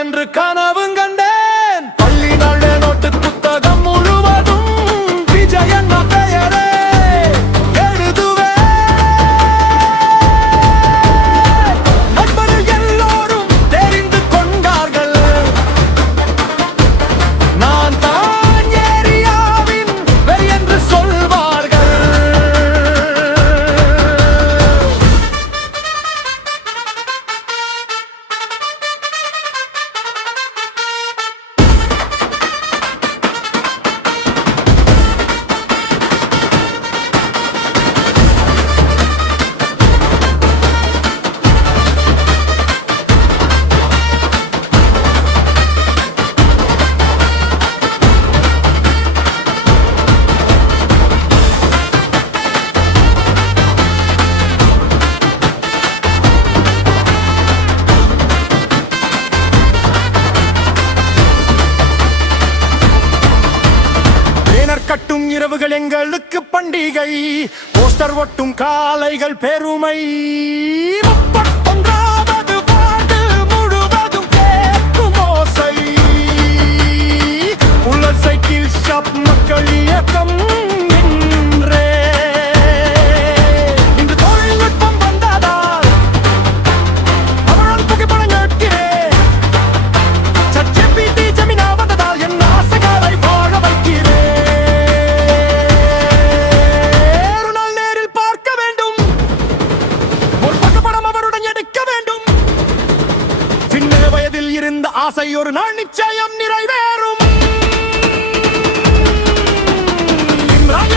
என்று கனவும் கண்டேன். பள்ளி நாள் நோட்டு புத்தகம் முழுவதும் விஜயன் பெயரே எழுதுவேன். நண்பர்கள் எல்லோரும் தெரிந்து கொண்டார்கள், நான் தான் ஏரியாவின் வெறி என்று சொல்வார்கள். கட்டும் இரவுகள் எங்களுக்கு பண்டிகை, போஸ்டர் ஒட்டும் காலைகள் பெருமை. 31வது வார்டு முழுவதும் கேட்கும் ஓசை. புல்லட் சைக்கிள் ஷாப் மக்கள் இயக்கம் நின்றே. இன்று தொழில்நுட்பம் வந்ததால் அவரால் புகைப்படம் கேட்கிறேன். ChatGPT ஜெமினா வந்ததால் என் ஆசைகளை வாழ வைக்கிறேன். இருந்த ஆசை ஒரு நாள் நிச்சயம் நிறைவேறும். இம்ரான்